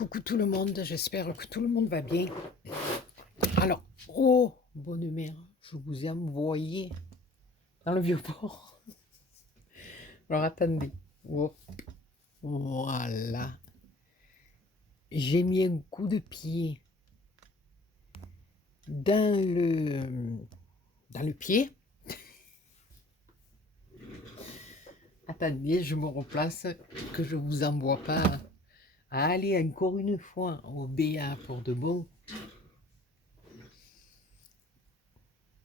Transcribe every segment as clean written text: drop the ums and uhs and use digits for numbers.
Coucou tout le monde, j'espère que tout le monde va bien. Alors, oh, bonne mère, je vous ai envoyé dans le vieux port. Alors attendez, oh, voilà, j'ai mis un coup de pied dans le pied. Attendez, je me replace, que je vous envoie pas à aller encore une fois au BA pour de bon.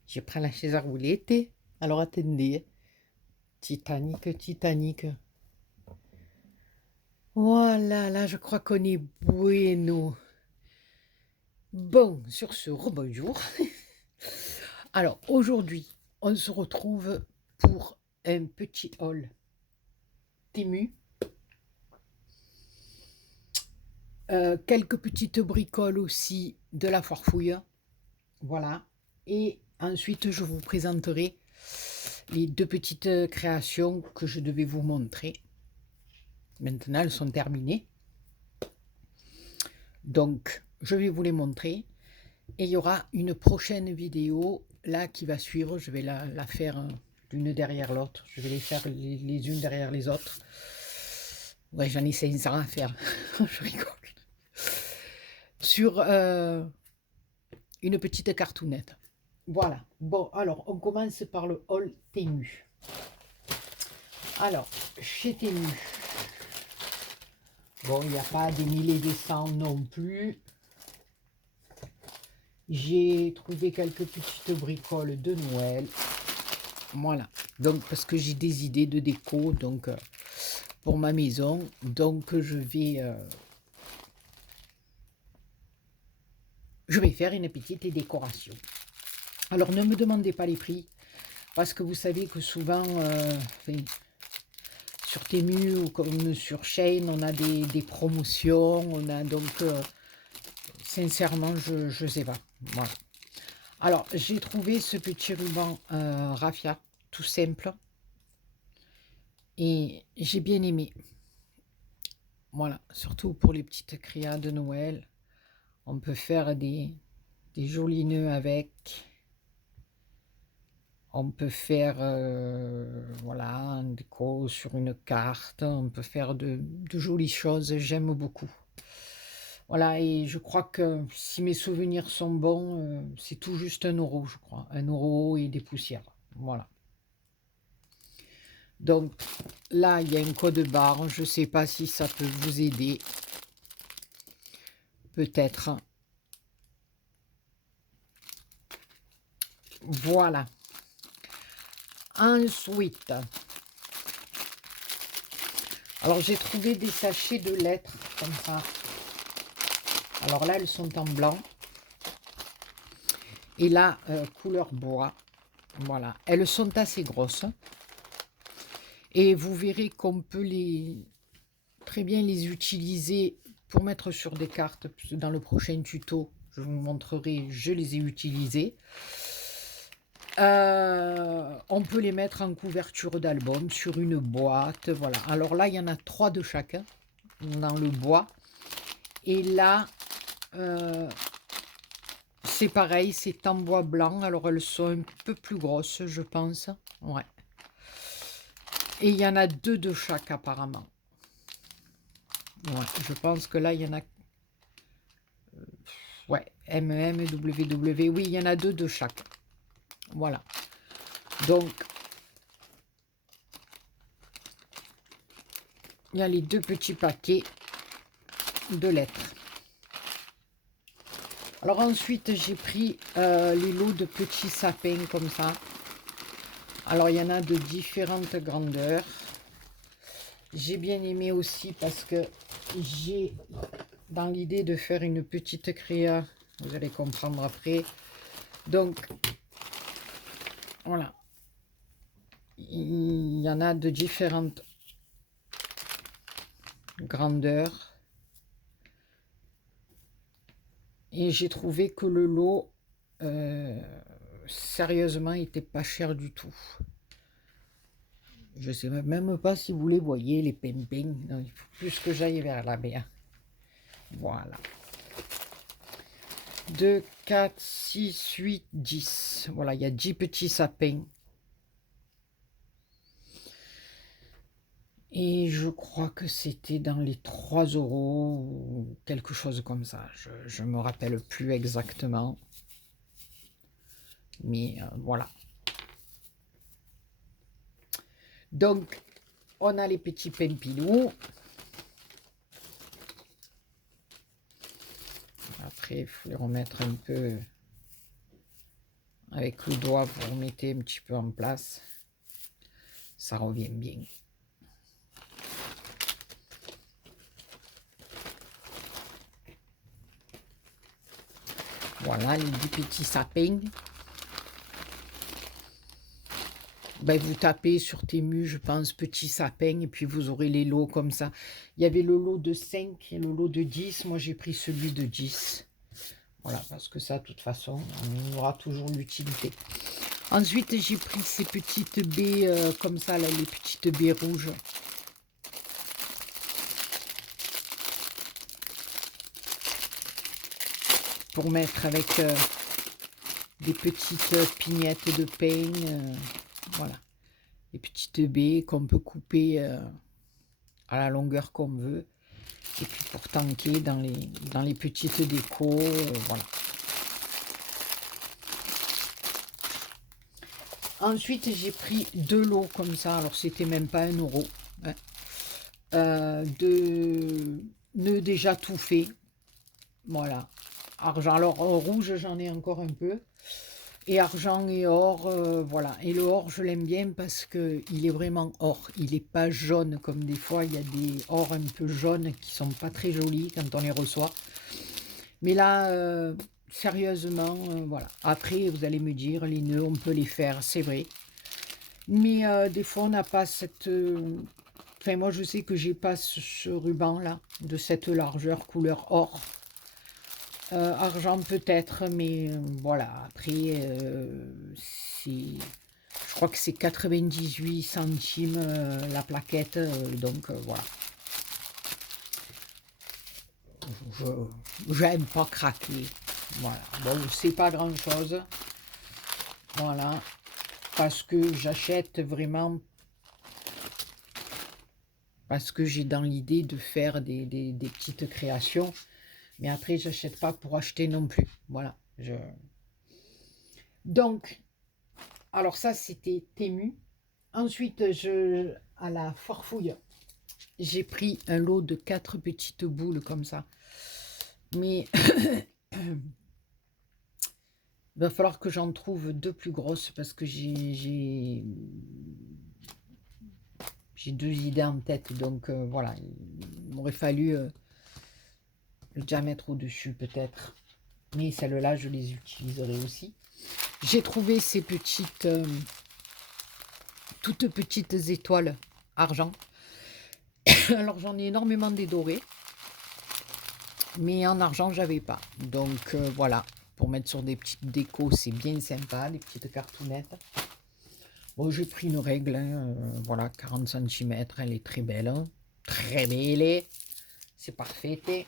Je prends la chaise à roulettes. Alors attendez, Titanic, Titanic. Voilà, là, je crois qu'on est bueno. Bon, sur ce, rebonjour. Alors, aujourd'hui, on se retrouve pour un petit haul Temu. Quelques petites bricoles aussi de la foire fouille. Voilà. Et ensuite, je vous présenterai les deux petites créations que je devais vous montrer. Maintenant, elles sont terminées. Donc, je vais vous les montrer. Et il y aura une prochaine vidéo là qui va suivre. Je vais la faire l'une derrière l'autre. Je vais les faire les unes derrière les autres. Ouais, j'en ai 500 à faire. Je rigole. Sur une petite cartoonette. Voilà. Bon, alors, on commence par le haul Temu. Alors, chez Temu, bon, il n'y a pas des milliers de cents non plus. J'ai trouvé quelques petites bricoles de Noël. Voilà. Donc, parce que j'ai des idées de déco, donc pour ma maison. Donc, je vais faire une petite décoration. Alors, ne me demandez pas les prix, parce que vous savez que souvent, sur Temu ou comme sur Shein, on a des promotions. On a donc, sincèrement, je ne sais pas. Voilà. Alors, j'ai trouvé ce petit ruban raffia, tout simple. Et j'ai bien aimé. Voilà, surtout pour les petites créas de Noël. On peut faire des jolis nœuds avec. On peut faire voilà, un déco sur une carte. On peut faire de jolies choses. J'aime beaucoup. Voilà, et je crois que si mes souvenirs sont bons, c'est tout juste 1 €, je crois. 1 € et des poussières. Voilà. Donc là, il y a un code barre. Je ne sais pas si ça peut vous aider. Peut-être. Voilà. Ensuite, alors j'ai trouvé des sachets de lettres comme ça. Alors là, elles sont en blanc. Et là, couleur bois. Voilà. Elles sont assez grosses. Et vous verrez qu'on peut très bien les utiliser pour mettre sur des cartes. Dans le prochain tuto, je vous montrerai, je les ai utilisées. On peut les mettre en couverture d'album sur une boîte. Voilà. Alors là, il y en a 3 de chacun dans le bois. Et là, c'est pareil, c'est en bois blanc. Alors elles sont un peu plus grosses, je pense. Ouais. Et il y en a 2 de chaque apparemment. Ouais, je pense que là, il y en a... ouais, WW. Oui, il y en a 2 de chaque. Voilà. Donc, il y a les 2 petits paquets de lettres. Alors ensuite, j'ai pris les lots de petits sapins comme ça. Alors, il y en a de différentes grandeurs. J'ai bien aimé aussi parce que j'ai dans l'idée de faire une petite créa. Vous allez comprendre après. Donc, voilà. Il y en a de différentes grandeurs. Et j'ai trouvé que le lot, sérieusement, était pas cher du tout. Je sais même pas si vous les voyez, les pimpins. Il faut plus que j'aille vers la mer. Voilà. 2, 4, 6, 8, 10. Voilà, il y a 10 petits sapins. Et je crois que c'était dans les 3 € ou quelque chose comme ça. Je ne me rappelle plus exactement. Mais voilà. Donc, on a les petits pimpilous. Après, il faut les remettre un peu avec le doigt. Vous remettez un petit peu en place. Ça revient bien. Voilà, les 10 petits sapins. Ben, vous tapez sur Temu, je pense, petit sapin, et puis vous aurez les lots comme ça. Il y avait le lot de 5 et le lot de 10. Moi, j'ai pris celui de 10. Voilà, parce que ça, de toute façon, on aura toujours l'utilité. Ensuite, j'ai pris ces petites baies comme ça, là, les petites baies rouges. Pour mettre avec des petites pignettes de pain. Voilà. Des petites baies qu'on peut couper à la longueur qu'on veut. Et puis pour tanker dans les petites décos. Voilà. Ensuite, j'ai pris 2 lots comme ça. Alors, c'était même pas 1 €. Hein. De nœuds déjà tout faits. Voilà. Argent. Alors, rouge, j'en ai encore un peu. Et argent et or, voilà. Et le or, je l'aime bien parce qu'il est vraiment or. Il n'est pas jaune comme des fois. Il y a des ors un peu jaunes qui sont pas très jolis quand on les reçoit. Mais là, sérieusement, voilà. Après, vous allez me dire, les nœuds, on peut les faire, c'est vrai. Mais des fois, on n'a pas cette... Enfin, moi, je sais que j'ai pas ce ruban-là, de cette largeur, couleur or. Argent peut-être, mais voilà. Après, je crois que c'est 98 centimes la plaquette, donc voilà. J'aime pas craquer. Voilà. Bon, c'est pas grand-chose. Voilà. Parce que j'achète vraiment... Parce que j'ai dans l'idée de faire des petites créations. Mais après, j'achète pas pour acheter non plus. Voilà. Donc, alors ça, c'était Temu. Ensuite, à la Farfouille, j'ai pris un lot de 4 petites boules comme ça. Mais il va falloir que j'en trouve 2 plus grosses parce que j'ai 2 idées en tête. Donc voilà, il m'aurait fallu le diamètre au-dessus peut-être. Mais celles-là, je les utiliserai aussi. J'ai trouvé ces petites, toutes petites étoiles argent. Alors j'en ai énormément des dorés. Mais en argent, j'avais pas. Donc voilà, pour mettre sur des petites décos, c'est bien sympa, des petites cartounettes. Bon, j'ai pris une règle, hein, voilà, 40 cm, elle est très belle. Hein, très belle. C'est parfait.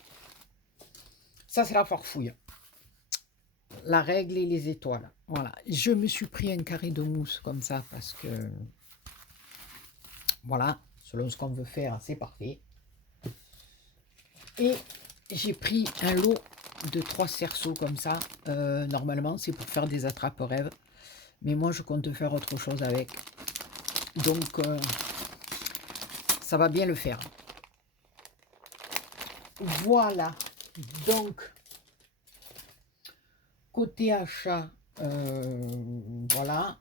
Ça, c'est la farfouille. La règle et les étoiles. Voilà, je me suis pris un carré de mousse comme ça parce que, voilà, selon ce qu'on veut faire, c'est parfait. Et j'ai pris un lot de 3 cerceaux comme ça. Normalement, c'est pour faire des attrape-rêves. Mais moi, je compte faire autre chose avec. Donc, ça va bien le faire. Voilà. Donc, côté achat, voilà.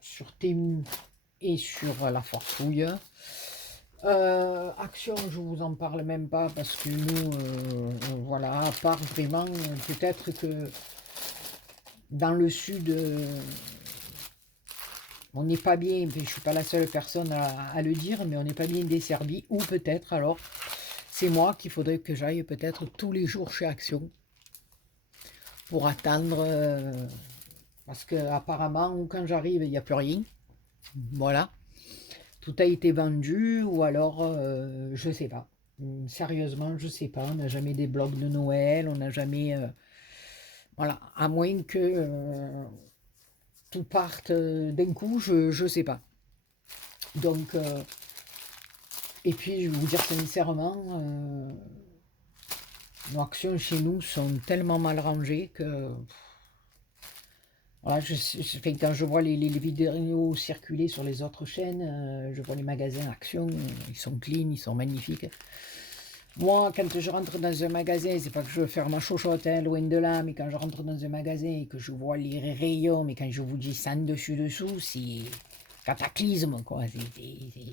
Sur Temu et sur la Farfouille. Action, je vous en parle même pas parce que nous, voilà, à part vraiment, peut-être que dans le sud, on n'est pas bien, je ne suis pas la seule personne à le dire, mais on n'est pas bien desservi, ou peut-être alors, c'est moi qu'il faudrait que j'aille peut-être tous les jours chez Action pour attendre, parce que apparemment, quand j'arrive, il n'y a plus rien, voilà. Tout a été vendu, ou alors, je sais pas. Sérieusement, je sais pas. On n'a jamais des blocs de Noël. On n'a jamais... voilà. À moins que tout parte d'un coup, je sais pas. Donc, et puis, je vais vous dire sincèrement, nos actions chez nous sont tellement mal rangées que... Voilà, quand je vois les vidéos circuler sur les autres chaînes, je vois les magasins Action, ils sont clean, ils sont magnifiques. Moi, quand je rentre dans un magasin, c'est pas que je veux faire ma chochotte, hein, loin de là, mais quand je rentre dans un magasin et que je vois les rayons, mais quand je vous dis ça dessus, c'est cataclysme, quoi.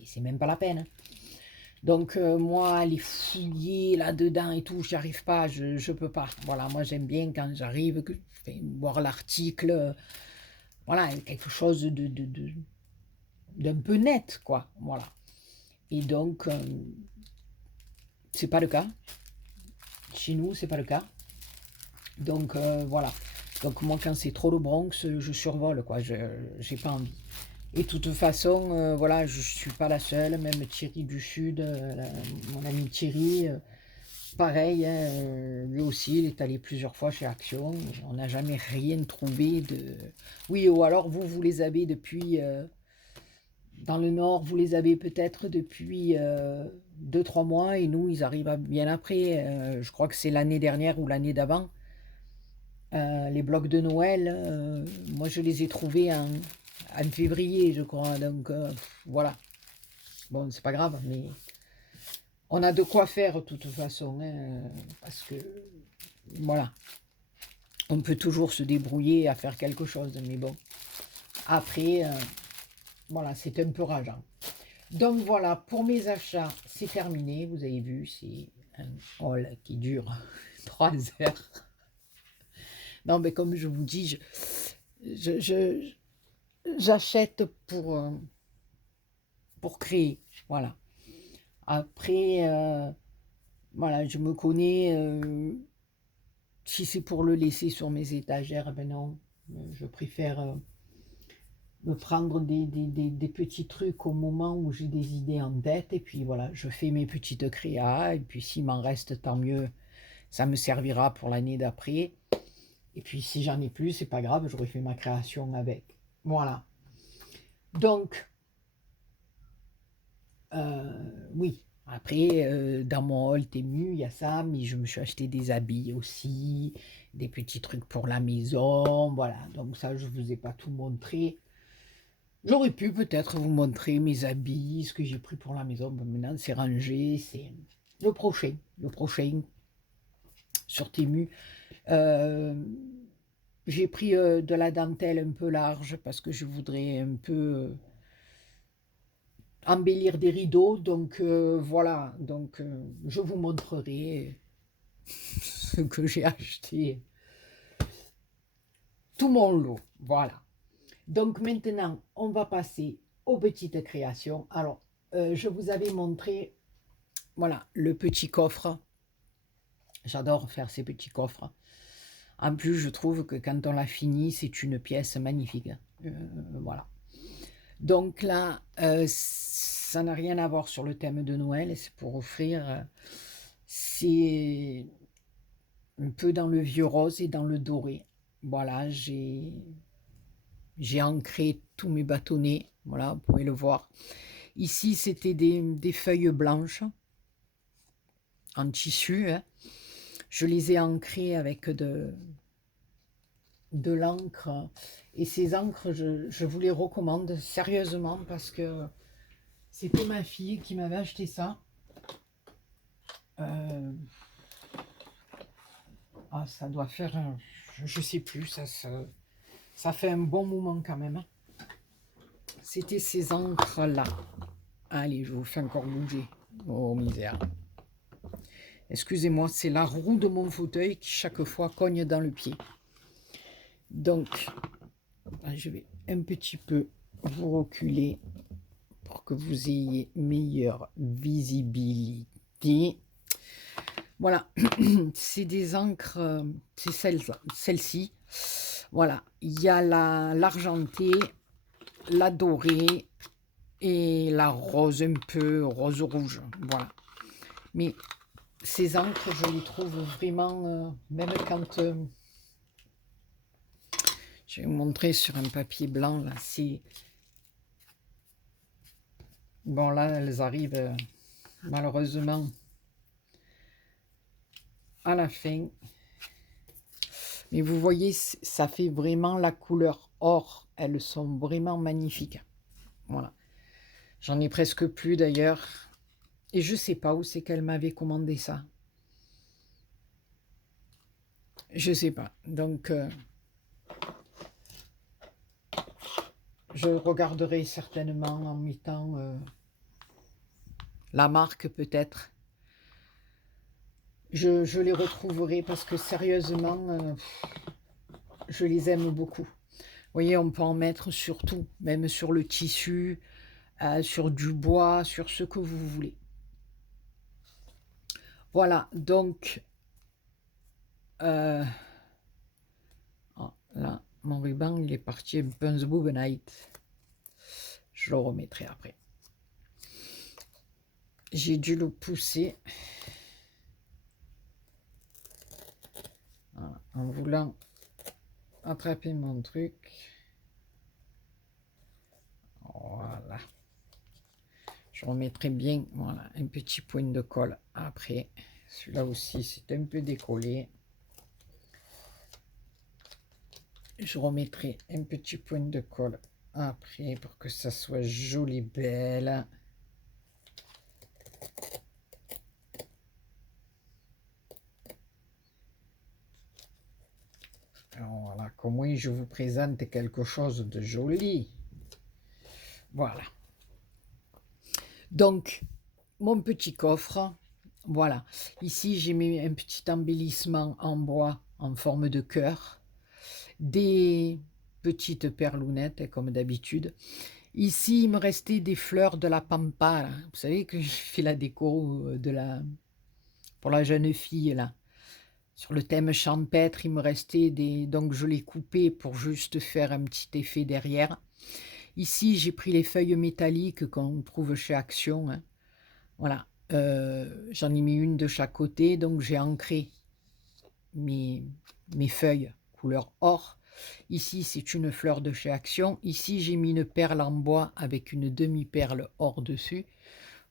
C'est même pas la peine, hein. Donc, moi, les fouiller là-dedans et tout, j'y arrive pas, je peux pas. Voilà, moi, j'aime bien quand j'arrive, voir l'article, voilà, quelque chose d'un peu net, quoi. Voilà. Et donc, c'est pas le cas. Chez nous, c'est pas le cas. Donc, voilà. Donc, moi, quand c'est trop le Bronx, je survole, quoi. J'ai pas envie. Et de toute façon, voilà, je suis pas la seule. Même Thierry du Sud, mon ami Thierry, pareil, hein, lui aussi, il est allé plusieurs fois chez Action. On n'a jamais rien trouvé de... Oui, ou alors vous les avez depuis... dans le Nord, vous les avez peut-être depuis 2-3 mois et nous, ils arrivent bien après. Je crois que c'est l'année dernière ou l'année d'avant. Les blocs de Noël, moi je les ai trouvés en février, je crois. Donc voilà. Bon, c'est pas grave, mais on a de quoi faire de toute façon. Hein, parce que voilà. On peut toujours se débrouiller à faire quelque chose. Mais bon. Après, voilà, c'est un peu rageant. Donc voilà, pour mes achats, c'est terminé. Vous avez vu, c'est un haul qui dure 3 heures. Non, mais comme je vous dis, j'achète pour créer. Voilà. Après, voilà, je me connais. Si c'est pour le laisser sur mes étagères, ben non. Je préfère me prendre des petits trucs au moment où j'ai des idées en tête. Et puis voilà, je fais mes petites créas. Et puis s'il m'en reste, tant mieux. Ça me servira pour l'année d'après. Et puis si j'en ai plus, c'est pas grave, j'aurais fait ma création avec. Voilà. Donc, oui. Après, dans mon hall Temu, il y a ça, mais je me suis acheté des habits aussi, des petits trucs pour la maison, voilà. Donc ça, je ne vous ai pas tout montré. J'aurais pu peut-être vous montrer mes habits, ce que j'ai pris pour la maison. Bon, maintenant, c'est rangé, c'est le prochain. Le prochain, sur Temu. J'ai pris de la dentelle un peu large parce que je voudrais un peu embellir des rideaux. Donc voilà, donc je vous montrerai ce que j'ai acheté. Tout mon lot, voilà. Donc maintenant, on va passer aux petites créations. Alors, je vous avais montré, voilà, le petit coffre. J'adore faire ces petits coffres. En plus, je trouve que quand on l'a fini, c'est une pièce magnifique. Voilà. Donc là, ça n'a rien à voir sur le thème de Noël. C'est pour offrir. C'est un peu dans le vieux rose et dans le doré. Voilà, j'ai ancré tous mes bâtonnets. Voilà, vous pouvez le voir. Ici, c'était des feuilles blanches en tissu. Hein. Je les ai ancrées avec de l'encre. Et ces encres, je vous les recommande sérieusement parce que c'était ma fille qui m'avait acheté ça. Ça doit faire, je sais plus, ça fait un bon moment quand même. C'était ces encres-là. Allez, je vous fais encore bouger. Oh, misère. Excusez-moi, c'est la roue de mon fauteuil qui chaque fois cogne dans le pied. Donc, je vais un petit peu vous reculer pour que vous ayez meilleure visibilité. Voilà, c'est des encres, c'est celle-ci. Voilà, il y a l'argenté, la dorée et la rose un peu rose-rouge. Voilà. Mais ces encres, je les trouve vraiment, même quand... je vais vous montrer sur un papier blanc, là, c'est... Bon, là, elles arrivent malheureusement à la fin. Mais vous voyez, ça fait vraiment la couleur or. Elles sont vraiment magnifiques. Voilà. J'en ai presque plus d'ailleurs. Et je sais pas où c'est qu'elle m'avait commandé ça. Je sais pas. Donc, je regarderai certainement en mettant la marque peut-être. Je les retrouverai parce que sérieusement, je les aime beaucoup. Vous voyez, on peut en mettre sur tout, même sur le tissu, sur du bois, sur ce que vous voulez. Voilà, donc, oh, là, mon ruban, il est parti un peu night. Je le remettrai après. J'ai dû le pousser. Voilà, en voulant attraper mon truc. Voilà. Je remettrai bien, voilà, un petit point de colle après. Celui-là aussi, c'est un peu décollé. Je remettrai un petit point de colle après pour que ça soit joli, belle. Voilà, comme oui, je vous présente quelque chose de joli. Voilà. Donc, mon petit coffre, voilà. Ici, j'ai mis un petit embellissement en bois en forme de cœur. Des petites perlounettes, comme d'habitude. Ici, il me restait des fleurs de la pampa. Là. Vous savez que je fais la déco pour la jeune fille, là. Sur le thème champêtre, il me restait des... Donc, je l'ai coupé pour juste faire un petit effet derrière. Ici, j'ai pris les feuilles métalliques qu'on trouve chez Action. Hein. Voilà. J'en ai mis une de chaque côté. Donc, j'ai ancré mes feuilles couleur or. Ici, c'est une fleur de chez Action. Ici, j'ai mis une perle en bois avec une demi-perle or dessus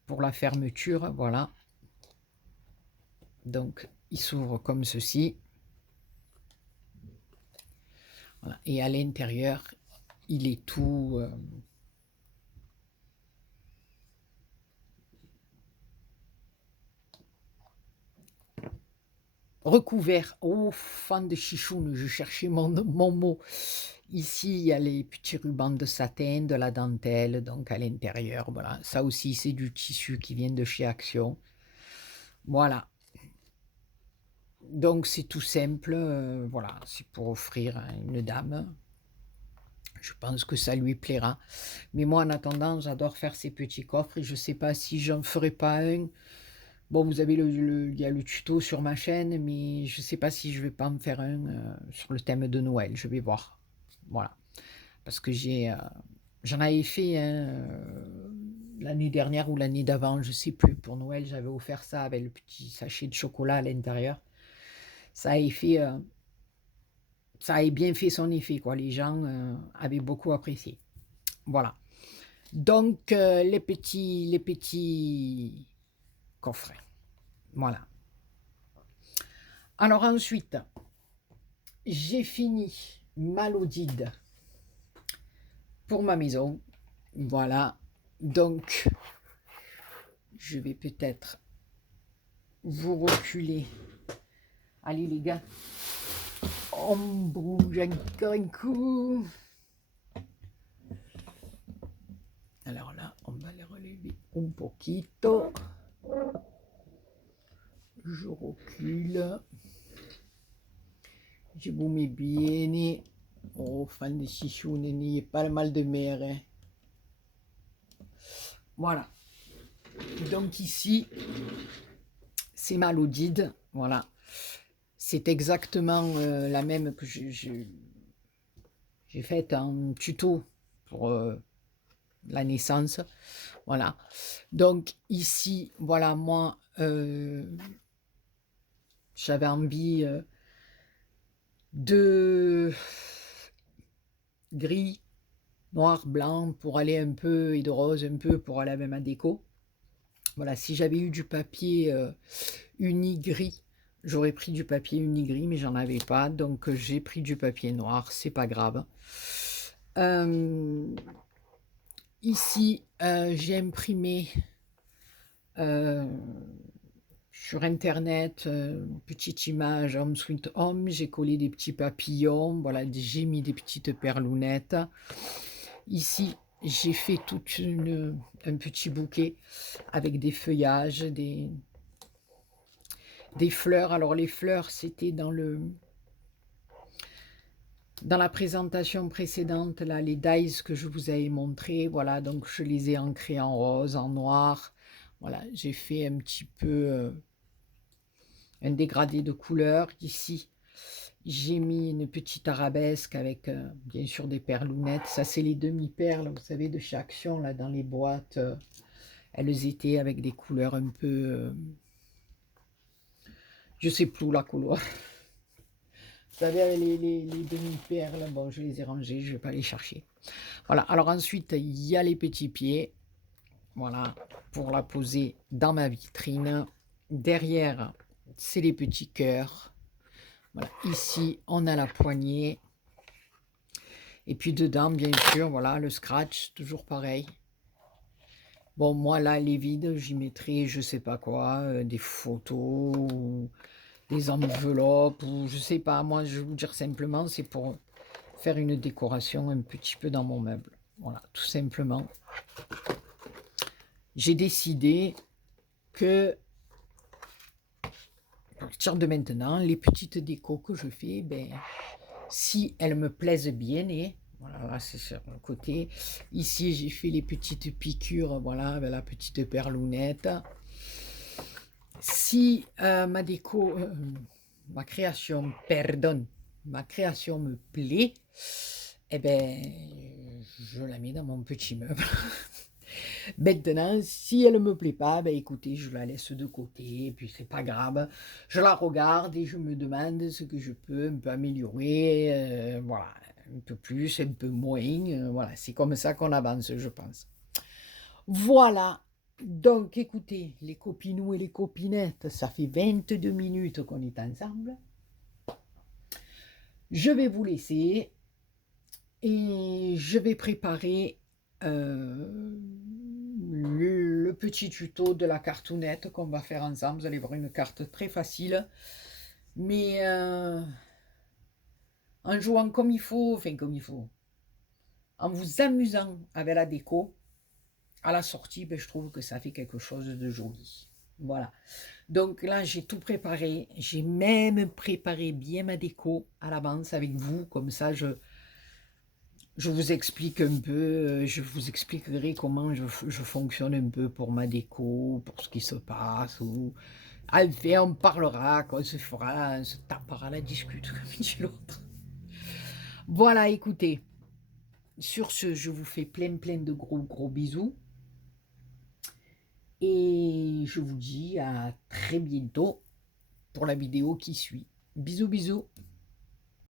pour la fermeture. Voilà. Donc, il s'ouvre comme ceci. Voilà. Et à l'intérieur, il est tout... recouvert. Oh, fan de chichoune, je cherchais mon mot. Ici, il y a les petits rubans de satin, de la dentelle, donc à l'intérieur. Voilà, ça aussi, c'est du tissu qui vient de chez Action. Voilà. Donc, c'est tout simple. Voilà, c'est pour offrir à une dame. Je pense que ça lui plaira. Mais moi, en attendant, j'adore faire ces petits coffres et je ne sais pas si j'en ferai pas un. Bon, vous avez il y a le tuto sur ma chaîne, mais je ne sais pas si je vais pas me faire un sur le thème de Noël. Je vais voir. Voilà. Parce que j'en avais fait l'année dernière ou l'année d'avant, je ne sais plus. Pour Noël, j'avais offert ça avec le petit sachet de chocolat à l'intérieur. Ça avait fait... ça avait bien fait son effet, quoi. Les gens avaient beaucoup apprécié. Voilà. Donc, les petits coffrets. Voilà. Alors ensuite, j'ai fini ma Lodide pour ma maison. Voilà. Donc, je vais peut-être vous reculer. Allez les gars, on bouge encore un coup. Alors là, on va les relever un poquito. Je recule. Je vous mets bien. Oh, fan de chichou, n'ayez pas le mal de mer. Hein. Voilà. Donc ici, c'est ma Lodide. Voilà. C'est exactement la même que j'ai faite en tuto pour la naissance. Voilà. Donc ici, voilà, moi, j'avais envie de gris, noir, blanc pour aller un peu, et de rose un peu pour aller avec ma déco. Voilà, si j'avais eu du papier uni gris, j'aurais pris du papier uni gris, mais j'en avais pas, donc j'ai pris du papier noir, c'est pas grave. Ici, j'ai imprimé sur internet une petite image Home Sweet Home, j'ai collé des petits papillons, voilà, j'ai mis des petites perlounettes. Ici, j'ai fait un petit bouquet avec des feuillages, des fleurs. Alors les fleurs, c'était dans la présentation précédente, là, les dies que je vous avais montré, voilà, donc je les ai ancrés en rose, en noir. Voilà, j'ai fait un petit peu un dégradé de couleurs. Ici, j'ai mis une petite arabesque avec bien sûr des perlounettes. Ça, c'est les demi-perles, vous savez, de chez Action, là, dans les boîtes. Elles étaient avec des couleurs un peu... je sais plus la couleur. Vous savez, les demi-perles, bon, je les ai rangées, je ne vais pas les chercher. Voilà, alors ensuite, il y a les petits pieds. Voilà, pour la poser dans ma vitrine. Derrière, c'est les petits cœurs. Voilà, ici, on a la poignée. Et puis dedans, bien sûr, voilà, le scratch, toujours pareil. Bon, moi, là, les vides, j'y mettrai, je sais pas quoi, des photos, ou des enveloppes, ou je sais pas. Moi, je vais vous dire simplement, c'est pour faire une décoration un petit peu dans mon meuble. Voilà, tout simplement. J'ai décidé que, à partir de maintenant, les petites décos que je fais, ben, si elles me plaisent bien, et voilà, là c'est sur le côté. Ici, j'ai fait les petites piqûres, voilà, avec la petite perlounette. Si ma déco, ma création, pardon, ma création me plaît, eh ben, je la mets dans mon petit meuble. Maintenant, si elle ne me plaît pas, ben écoutez, je la laisse de côté, et puis c'est pas grave. Je la regarde et je me demande ce que je peux un peu améliorer, voilà, un peu plus, un peu moins, voilà, c'est comme ça qu'on avance, je pense. Voilà, donc écoutez, les copinous et les copinettes, ça fait 22 minutes qu'on est ensemble. Je vais vous laisser et je vais préparer le petit tuto de la cartoonette qu'on va faire ensemble. Vous allez voir une carte très facile, mais en jouant comme il faut, enfin comme il faut, en vous amusant avec la déco, à la sortie, ben, je trouve que ça fait quelque chose de joli. Voilà. Donc là, j'ai tout préparé. J'ai même préparé bien ma déco à l'avance avec vous. Comme ça, je vous explique un peu, je vous expliquerai comment je fonctionne un peu pour ma déco, pour ce qui se passe. Enfin, on parlera, on se fera, on se tapera la discute, comme dit l'autre. Voilà, écoutez. Sur ce, je vous fais plein de gros bisous. Et je vous dis à très bientôt pour la vidéo qui suit. Bisous.